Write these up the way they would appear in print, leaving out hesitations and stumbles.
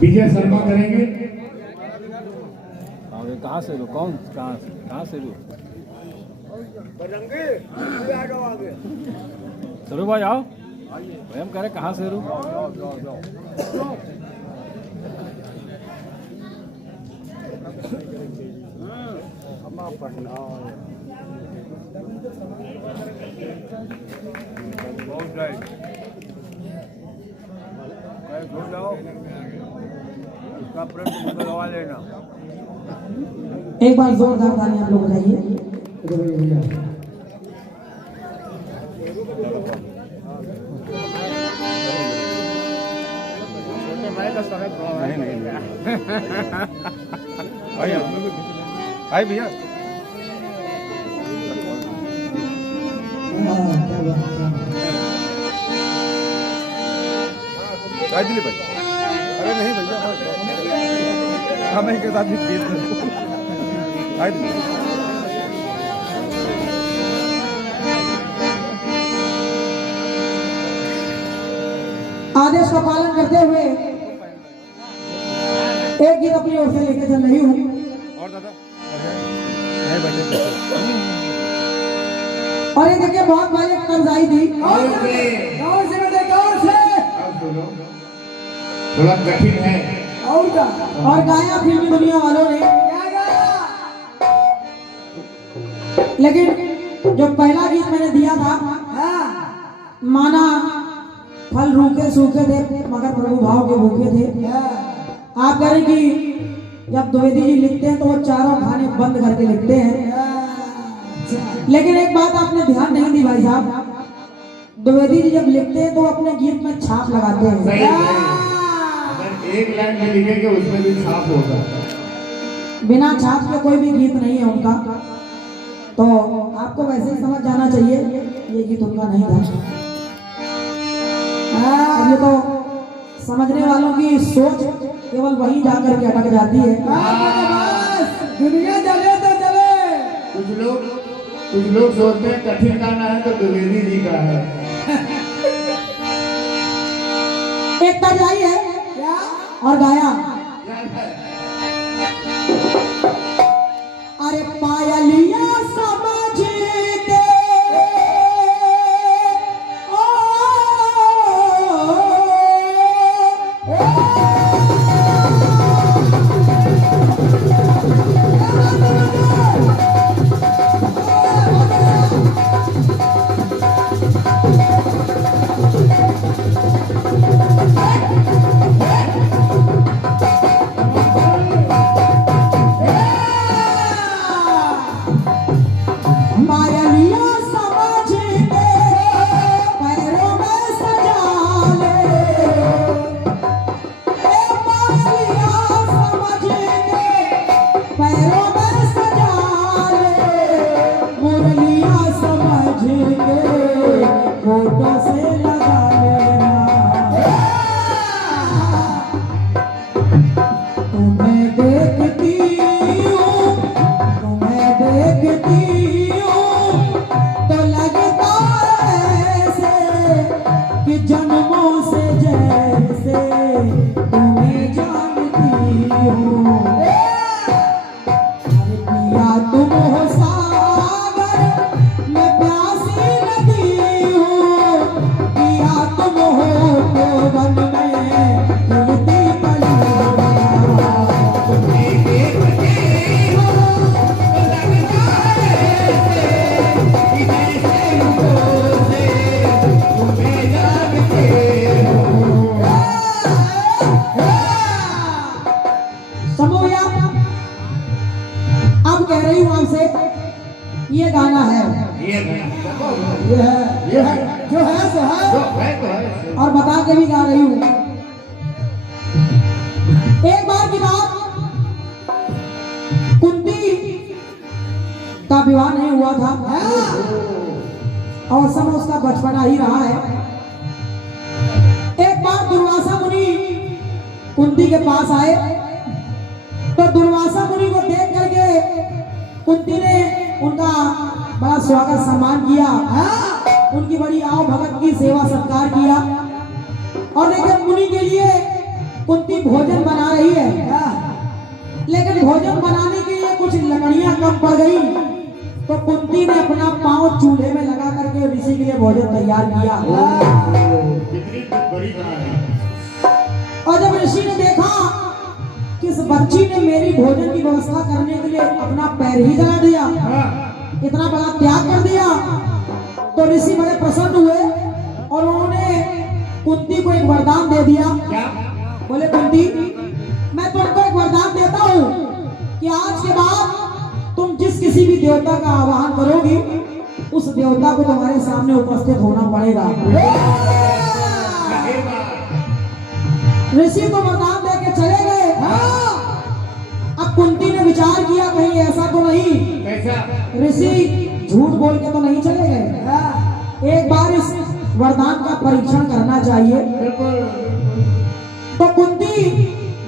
विजय शर्मा करेंगे। कहाँ से लो? कौन कहाँ से लो? चलो भाई आओ, हम कह रहे कहाँ से रू? उसका प्रिंट करवा लेना। एक बार जोरदार ताली आप लोग बजाइए। भाई भैया दिलीप भाई, अरे नहीं भैया हम के साथ भी आदेश का पालन करते हुए एक गीत अपनी ओर से लेके चल रही हूँ। और दादा नहीं बजे और ये देखिए बहुत भारी कर्ज आई थी। थोड़ा कठिन है और गाया फिल्मी दुनिया वालों ने, लेकिन जो पहला गीत मैंने दिया था, माना फल रूखे सूखे थे मगर प्रभु भाव के भूखे थे। आप कह रहे कि जब द्विवेदी जी लिखते हैं तो वो चारों खाने बंद करके लिखते हैं, लेकिन एक बात आपने ध्यान नहीं दी भाई साहब, द्विवेदी जी जब लिखते हैं तो अपने गीत में छाप लगाते हैं। अगर एक लाइन में लिखेंगे उसमें भी छाप होगा, बिना छाप के कोई भी गीत नहीं है उनका। तो आपको वैसे ही समझ जाना चाहिए ये गीत उनका नहीं था। ये तो समझने वालों की सोच केवल वहीं जाकर के अटक जाती है। दुनिया चले तो चले। कुछ लोग सोचते हैं कठिन गाना है तो द्विवेदी जी का है। एक तर्ज आई है और गाया, अरे पायलिया समझ के ये गाना है, ये है जो है सो है, और बता के भी गा रही हूँ। एक बार की बात, कुंती का विवाह नहीं हुआ था और समय उसका बचपना ही रहा है। एक बार दुर्वासा मुनि कुंती के पास आए तो दुर्वासा मुनि को देख करके कुंती ने उनका बड़ा स्वागत सम्मान किया, उनकी बड़ी आओ भगत की सेवा सत्कार किया। और देखिए मुनि के लिए कुंती भोजन बना रही है, लेकिन भोजन बनाने के लिए कुछ लकड़ियां कम पड़ गई, तो कुंती ने अपना पांव चूल्हे में लगा करके ऋषि के लिए भोजन तैयार किया। कितनी बड़ी बनानी। और जब ऋषि ने देखा कि इस बच्ची ने मेरी भोजन की व्यवस्था करने के लिए अपना पैर ही जला दिया, इतना बड़ा त्याग कर दिया, तो ऋषि बड़े प्रसन्न हुए और उन्होंने कुंती को एक वरदान दे दिया। बोले कुंती, मैं तुमको एक वरदान देता हूँ कि आज के बाद तुम जिस किसी भी देवता का आवाहन करोगी, उस देवता को तुम्हारे सामने उपस्थित होना पड़ेगा। ऋषि को वरदान दे के चले गए। अब कुंती ने विचार किया कहीं ऐसा तो नहीं, ऋषि झूठ बोल के तो नहीं चले गए, एक बार इस वरदान का परीक्षण करना चाहिए। तो कुंती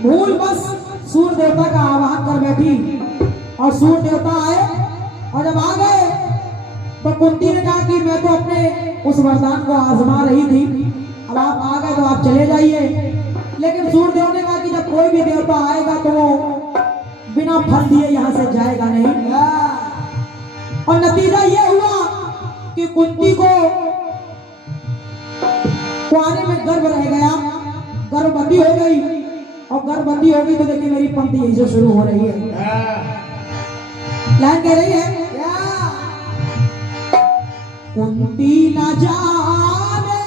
भूल बस सूर्य देवता का आवाहन कर बैठी और सूर्य देवता आए, और जब आ गए तो कुंती ने कहा कि मैं तो अपने उस वरदान को आजमा रही थी, अब आप आ गए तो आप चले जाइए। लेकिन सूर्य देव ने कहा कि जब कोई भी देवता आएगा तो वो बिना फल दिए यहाँ से जाएगा नहीं। और नतीजा ये हुआ कि कुंती को कुआरे में गर्भ रह गया, गर्भवती हो गई, और गर्भवती हो गई तो देखिए मेरी पंक्ति यहीं से शुरू हो रही है। लाइन कह रही है, कुंती न जाने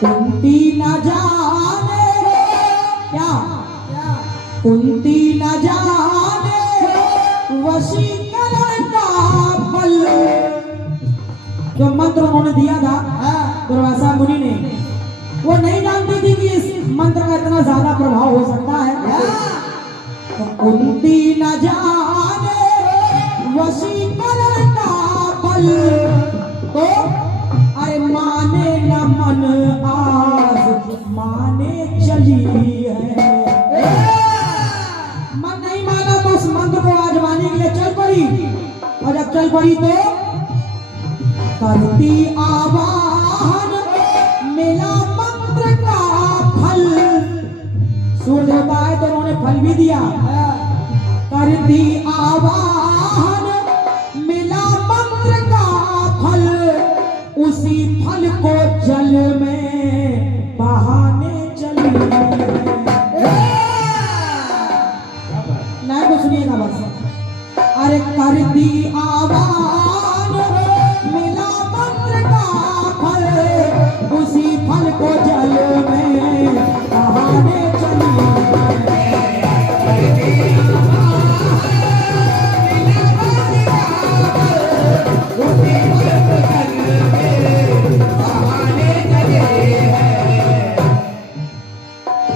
कुंती न जाने क्या, कुंती न जाने वशीकरण का बल। जो मंत्र उन्होंने दिया था दुर्वासा मुनि ने, वो नहीं जानती थी कि इस मंत्र का इतना ज्यादा प्रभाव हो सकता है। तो कुंती न जाने वशीकरण का बल, तो अरे माने न मन आज माने चली है। मन नहीं माना तो उस मंत्र को आजमाने के लिए चल पड़ी, और जब चल पड़ी तो करती आवाहन मिला मंत्र का फल। सूर्य देवता आए तो उन्होंने फल भी दिया। करती आवाहन मिला मंत्र का फल, उसी फल को जल में बहाने चली। ना को सुनिएगा बस। अरे करती आवाहन मिला मंत्र का फल, उसी फल को जल में बहाने चली।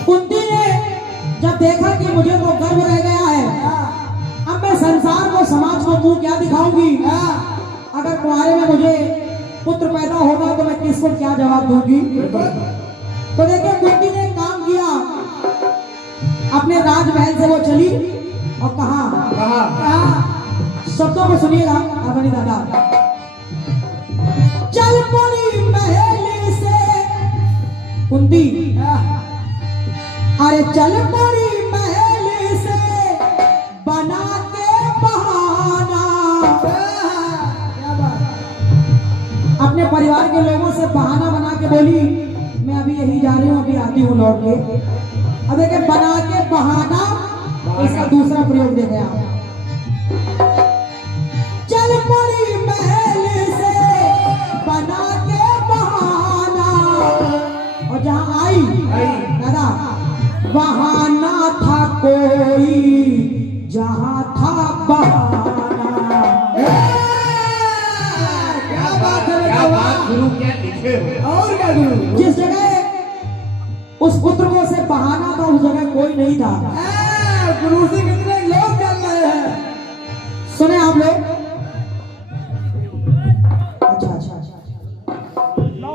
कुंती ने जब देखा कि मुझे तो गर्व रह गया है, अब मैं संसार को समाज को मुंह क्या दिखाऊंगी, अगर कुआरे में मुझे पुत्र पैदा होगा तो मैं किसको क्या जवाब दूंगी। तो देखिए कुंती ने काम किया, अपने राजमहल से वो चली और कहा शब्दों को सुनिएगा अपनी दादा। चल पड़ी महल से कुंती, अरे चल पड़ी महल से बना के बहाना। अपने परिवार के लोगों से बहाना बना के बोली मैं अभी यही जा रही हूँ, अभी आती हूँ लौट के। अब देखिए बना के बहाना, इसका दूसरा प्रयोग दे गया। चल पड़ी महल से बना के बहाना, और जहां आई दादा वहाँ ना था कोई जहाँ था बहाना। क्या बात गुरु क्या लिखे हो। और क्या गुरु, जिस जगह उस पुत्र को से बहाना था उस जगह कोई नहीं था। गुरु से कितने लोग चल रहे हैं, सुने आप लोग।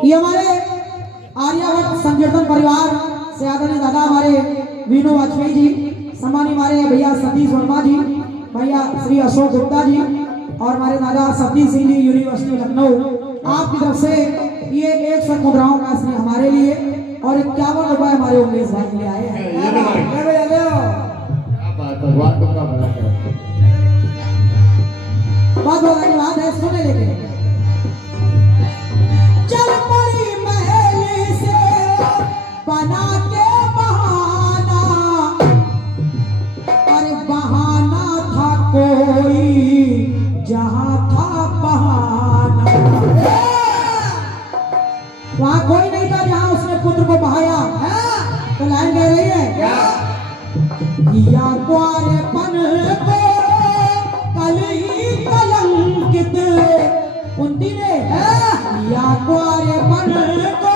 ये हमारे आर्यावर्त संकीर्तन परिवार से आदरणीय दादा हमारे वीनू वाजपेयी जी, सम्मानीय हमारे भैया सतीश वर्मा जी, भैया श्री अशोक गुप्ता जी और हमारे दादा सतीश सिंह जी यूनिवर्सिटी लखनऊ, आपकी तरफ से ये 100 मुद्राओं का स्नेह हमारे लिए और 51 रुपए हमारे उमेश भाई के लिए आए हैं। भगवान तुमका भला करे। बहुत बहुत धन्यवाद है, सुने लेके चल पड़ी महल से बना के बहाना, अरे बहाना था कोई जहाँ था बहाना। वहाँ कोई नहीं था जहाँ उसने पुत्र को बहाया। तो लाइन कह रही है किया कुंवारेपन को कल ही कलंकित, कुंती ने या कुंवारेपन को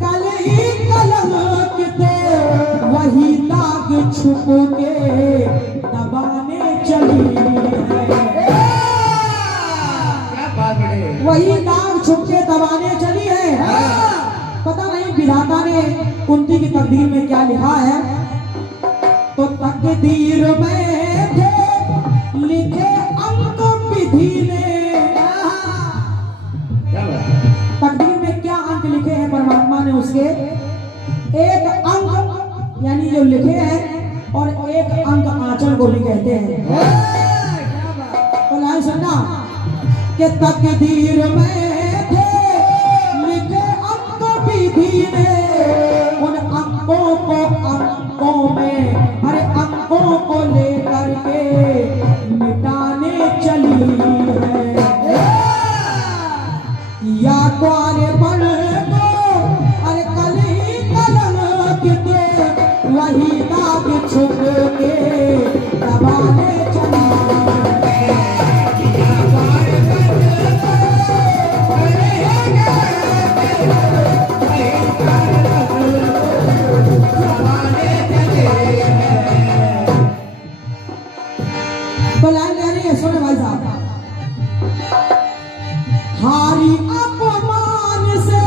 कल ही कलंकित, वही दाग छुप के दबाने चली है। क्या बात है, वही दाग छुप के दबाने चली है। पता नहीं विधाता ने कुंती की तकदीर में क्या लिखा है। तो तकदीर में थे लिखे अंक विधि ने, तकदीर में क्या अंक लिखे हैं परमात्मा ने, उसके एक अंक यानी जो लिखे हैं और एक अंक आंचल को भी कहते हैं। तो लाइन सुनना कि तकदीर में थे लिखे अंक विधि ने, उन अंकों को अंकों में, अरे अंकों को लेकर के मिटाने चली है। या कुंवारेपन को अरे कल ही कलंकित, वही दाग छुप के दबाने चली है। तो लाइन कह रही है, सुने भाई साहब, हारी अपमान से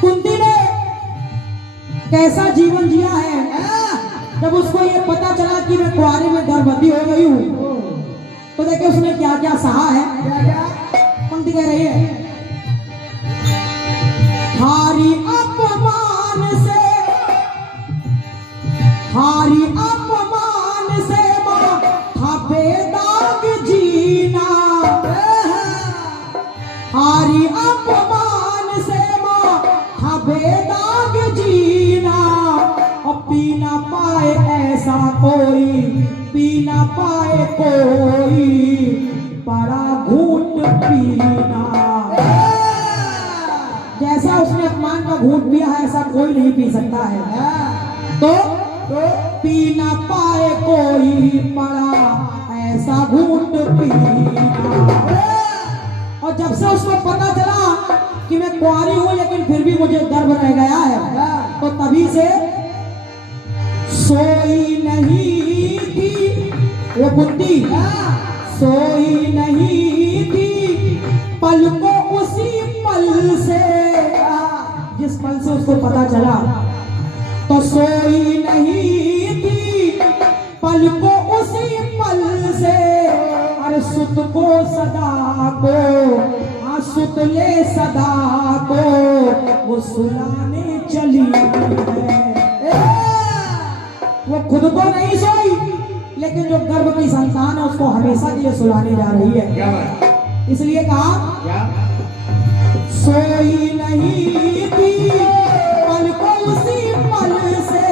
कुंती ने कैसा जीवन जिया है। जब उसको ये पता चला कि मैं कुंवारी में गर्भवती हो गई हूँ, तो देखिए उसने क्या क्या सहा है। पंक्ति कह रही है हारी अपमान से, हारी अपमान से था बेदाग जीना, हारी अपमान से था बेदाग जीना, और पी ना पाए ऐसा कोई, पी ना पाए कोई बड़ा घूट पीना। जैसा उसने अपमान का घूट पिया है ऐसा कोई नहीं पी सकता है। तो पी ना पाए कोई बड़ा ऐसा घूट पीना। और जब से उसको पता चला कि मैं कुंवारी हूं लेकिन फिर भी मुझे गर्व रह गया है, तो तभी से सोई नहीं थी वो कुंती, सोई नहीं थी पल को उसी पल से, जिस पल से उसको पता चला, तो सोई नहीं थी पल को उसी पल से, अरे सुत को सदा को, हाँ सुत ले सदा को वो सुलाने चली है। वो खुद तो नहीं सोई लेकिन जो गर्भ की संतान है उसको हमेशा के लिए सुलाने जा रही है। इसलिए कहा सोई नहीं थी पल को उसी पल से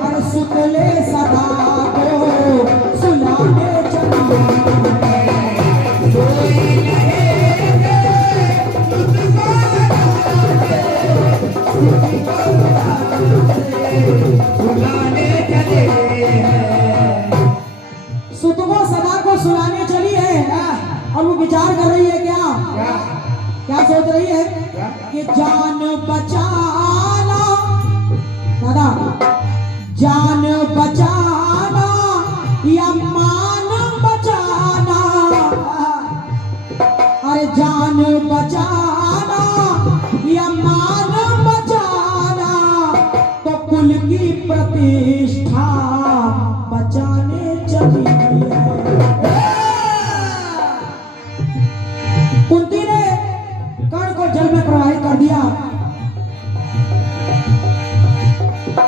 हर सुतले सदा को सुलाने चली सोई नहीं सुलाने चले सुत को सदा को सुलाने चली है और वो विचार कर रही है क्या सोच रही है कि जान बचाना दादा जान बचाना या मान बचाना अरे जान बचाना या मान बचाना तो कुल की प्रतिष्ठा बचाने चली है। कुंती ने कर्ण को जल में प्रवाहित कर दिया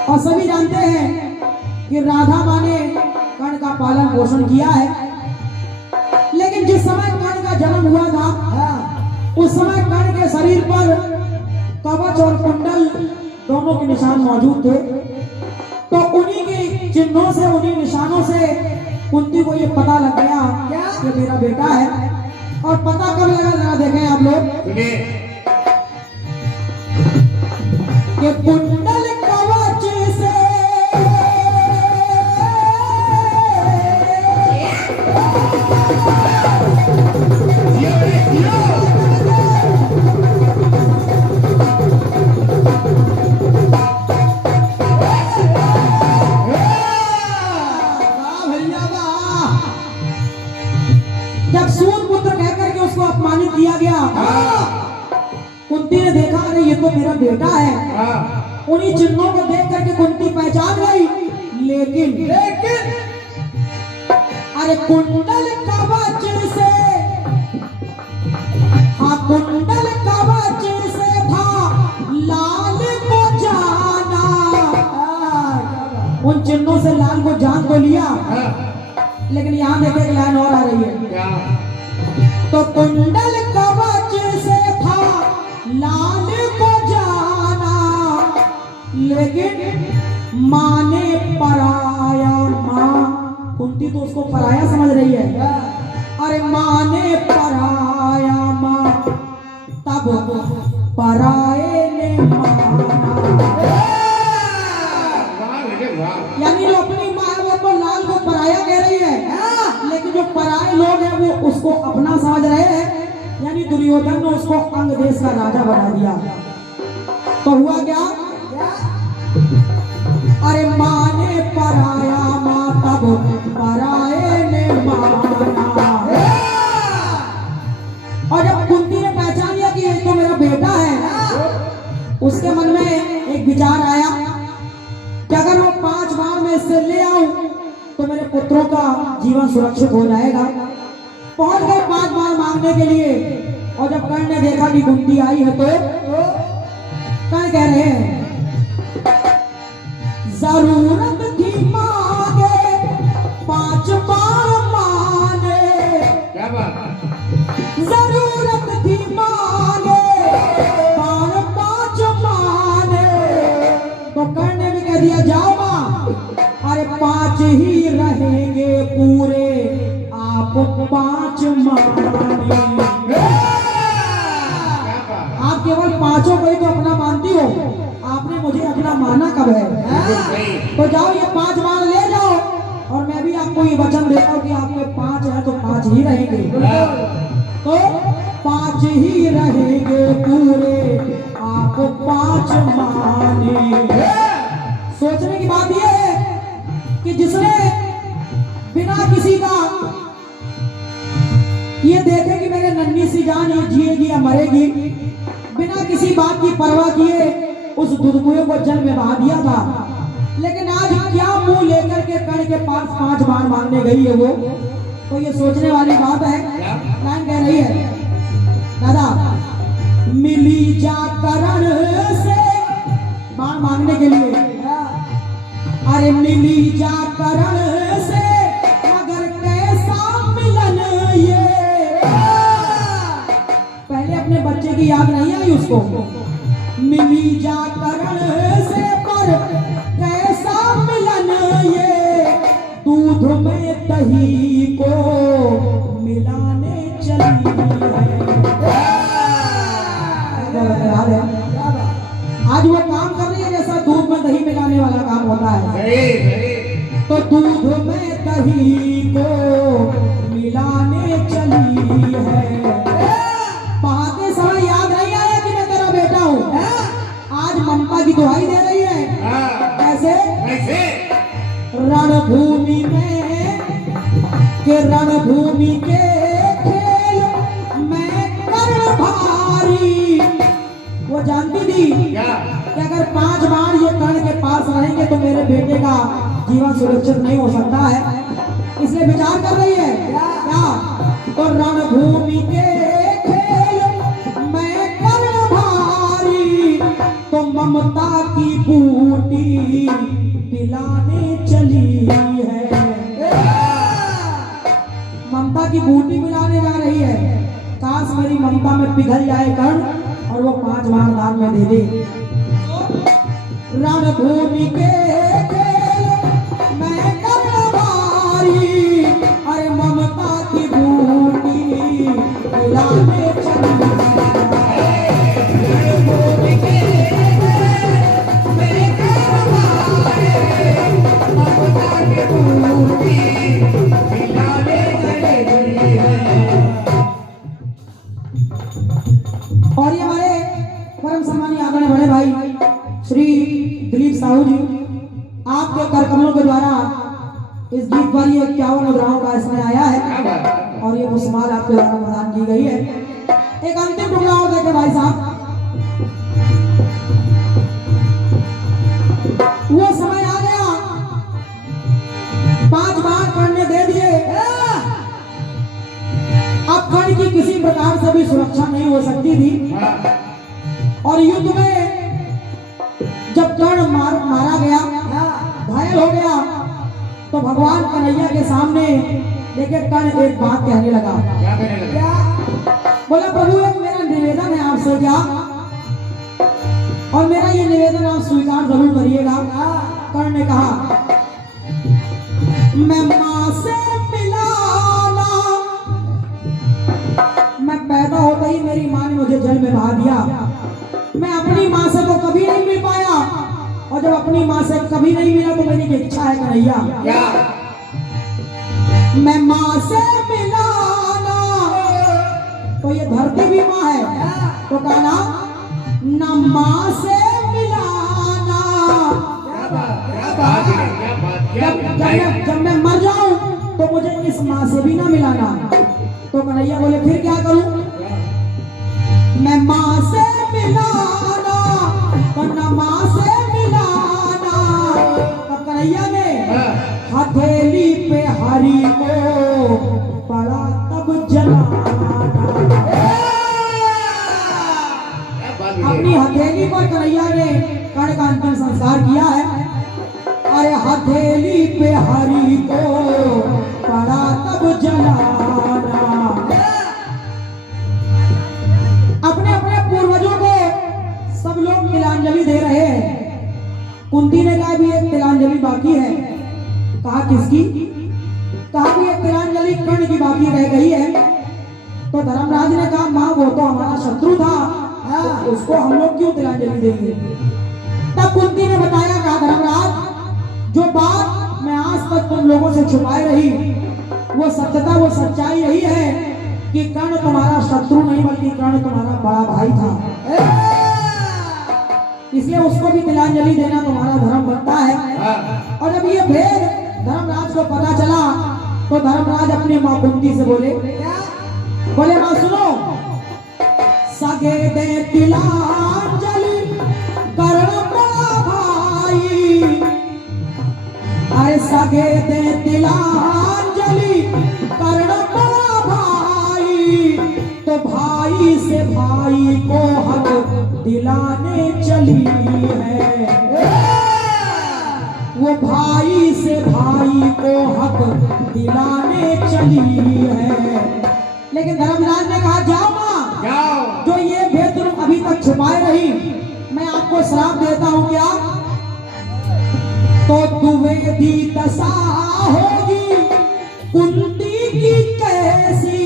और सभी जानते हैं कि राधा माँ ने कर्ण का पालन पोषण किया है, लेकिन जिस समय कर्ण का जन्म हुआ था उस समय कर्ण के शरीर पर कवच और कुंडल दोनों के निशान मौजूद थे। तो उन्हीं के चिन्हों से उन्हीं निशानों से कुंती को ये पता लग गया कि मेरा बेटा है। और पता कब लगा जरा देखें आप लोग कि कुंडल कवच से जब सूत पुत्र कहकर के उसको अपमानित किया गया कुंती ने देखा अरे ये तो मेरा बेटा है। उन्हीं चिन्हों को देख करके कुंती पहचान गई, लेकिन अरे कुंडल कवच से हाँ कुंडल कवच से था लाल को जाना। उन चिन्हों से लाल को जान तो लिया, लेकिन यहाँ देखे एक लाइन और आ रही है तो कुंडल कवच से था लाल को जाना, लेकिन माँ ने पराया माँ कुंती तो उसको पराया समझ रही है। अरे माँ ने पराया माँ तब पराये ने माना। यानी जो अपनी माँ है वो तो लाल को पराया कह रही है, लेकिन जो पराये लोग हैं वो उसको अपना समझ रहे हैं। यानी दुर्योधन ने उसको अंग देश का राजा बना दिया। तो हुआ क्या अरे माँ ने पराया माँ तब पराये ने माना। और जब कुंती ने पहचान लिया कि ये तो मेरा बेटा है, उसके मन में एक विचार आया कि अगर मैं 5 बार में इससे ले आऊं तो मेरे पुत्रों का जीवन सुरक्षित हो जाएगा। पहुंच गए 5 बार मांगने के लिए, और जब कर्ण ने देखा कि कुंती आई है तो कर्ण कह रहे हैं जरूरत थी मांगे 5 बार माने। क्या बात जरूरत थी मांगे 5 माने। तो कर्ण ने भी कह दिया जाओ मां, अरे 5 ही रहेंगे पूरे आप 5 माने। आप केवल 5 को ही तो अपना मानती हो, आपने मुझे अपना माना कब है? तो जाओ ये 5 बार ले जाओ, और मैं भी आपको ये वचन देता हूँ कि आपके 5 है तो 5 ही रहेंगे। तो 5 ही रहेंगे पूरे आप 5 माने। सोचने की बात यह है कि जिसने बिना किसी का ये देखे कि मेरे नन्ही सी जान ये जिएगी या मरेगी, बिना किसी बात की परवाह किए उस दुर्गुए को जल में बहा दिया था। लेकिन आज क्या मुंह लेकर के कर्ण के पास 5 बार मांगने गई है वो, तो ये सोचने वाली बात है। लाइन कह रही है दादा मिली जा करण से बार मांगने के लिए, अरे मिली जा करण से मगर कैसा मिलन ये। पहले अपने बच्चे की याद नहीं आई उसको। मिली जा करण से पर कैसा मिलन ये, दूध में दही को मिलाने चली है। आज वो काम कर रही है जैसा दूध में दही मिलाने वाला काम होता है। तो दूध में दही को मिलाने चली है। पढ़ाते समय याद नहीं आया कि मैं तेरा बेटा हूँ। आज ममता की दुहाई दे रही है। कैसे? रणभूमि में के रणभूमि के खेल में कर्ण भारी। वो जानती थी कि अगर 5 बार ये कर्ण के पास रहेंगे तो मेरे बेटे का जीवन सुरक्षित नहीं हो सकता है, इसलिए विचार कर रही है क्या? तो रणभूमि के खेल में कर्ण भारी, तो ममता की बूटी पिलाने चली है। ममता की बूटी मिलाने जा रही है। काश मेरी ममता में पिघल जाए कर्ण और वो 5 बार दान में दे दे। रणभूमि के खेल में कर्ण भारी, अरे ममता की बूटी पिलाने चली है। रणभूमि के खेल में कर्ण भारी, ममता की बूटी पिलाने चली है। और ये हमारे परम सम्मानीय आदरणीय बड़े भाई श्री दिलीप साहू जी, आपके कर कमलों के द्वारा इस गीत पर ये 51 मुद्राओं का इसमें आया है और ये पुष्पमाल आपके द्वारा प्रदान की गई है। एक अंतिम टुकड़ा और देखे भाई साहब। वो समय आ गया, 5 बार कर्ण दे दिए। अब कर्ण की किसी प्रकार से भी सुरक्षा नहीं हो सकती थी और युद्ध में जब कर्ण मारा गया, घायल हो गया, तो भगवान कन्हैया के सामने देखिए कर्ण एक बात कहने लगा। क्या? बोला प्रभु एक मेरा निवेदन है आपसे, क्या? और मेरा ये निवेदन आप स्वीकार जरूर करिएगा। कर्ण ने कहा मैं मां से मिलाना, मैं पैदा होते ही मेरी मां ने मुझे जल में बहा दिया। मैं अपनी मां से तो कभी नहीं मिल पाया और जब अपनी मां से कभी नहीं मिला तो मेरी इच्छा है कन्हैया मैं मां से मिलाना। तो ये धरती भी मां है, तो कहना न मां से मिलाना। जब मैं मर जाऊं तो मुझे इस मां से भी ना मिलाना। तो कन्हैया बोले फिर क्या करूं? मैं मां से मिलाना तो न मां से मिलाना। तब कन्हैया ने हथेली पे हरि को पड़ा तब जलाना। अपनी हथेली पर कन्हैया ने कर्ण का अंतिम संस्कार किया है। अरे हथेली पे हरि को पड़ा तब जलाना। अपने अपने पूर्वजों को सब लोग तिलांजलि दे रहे हैं। कुंती ने कहा भी एक तिलांजलि बाकी है। कहा किसकी? कहा भी एक तिलांजलि कर्ण की बाकी रह गई है। तो धर्मराज ने कहा मां वो तो हमारा शत्रु था, तो उसको हम लोग क्यों तिलांजलि देंगे? तब कुंती ने बताया, कहा धर्मराज जो बात मैं आज तक तुम लोगों से छुपाए रही वो सत्यता वो सच्चाई यही है कि कर्ण तुम्हारा शत्रु नहीं बल्कि कर्ण तुम्हारा बड़ा भाई था। इसलिए उसको भी तिलांजलि देना तुम्हारा धर्म बनता है। और जब ये भेद धर्मराज को पता चला तो धर्मराज अपनी मां कुंती से बोले मां सुनो, सगे दे तिलांजलि कर्ण बड़ा भाई। अरे सगे दे तिलांजलि कर्ण बड़ा भाई। तो भाई से भाई को हक दिलाने चली है। वो भाई से भाई को हक दिलाने चली है। लेकिन धर्मराज ने कहा जाओ मां, जो ये भेद तुम अभी तक छुपा नहीं, मैं आपको श्राप देता हूं क्या? तो द्विवेदी दशा होगी कुंती की कैसी,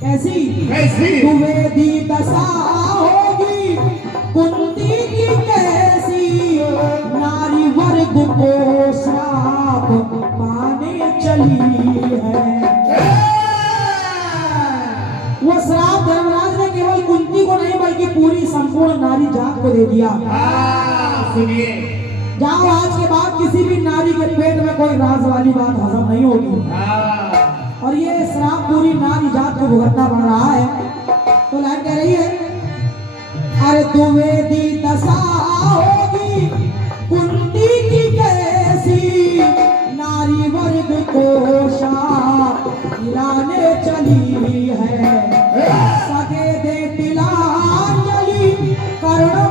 कैसी कैसी? द्विवेदी दशा होगी कुंती की कैसी, नारी वर्ग को श्राप पाने चली है। वो श्राप धर्मराज ने केवल कुंती को नहीं बल्कि पूरी संपूर्ण नारी जात को दे दिया। सुनिए, जाओ आज के बाद किसी भी नारी के पेट में कोई राज वाली बात हजम नहीं होगी। और ये श्राप पूरी नारी जात को भुगतना पड़ रहा है। तो लाइन कह रही है, अरे द्विवेदी दशा होगी कुंती की कैसी, नारी वर्ग को शाप दिलाने चली है। सगे दे तिलांजलि कर्ण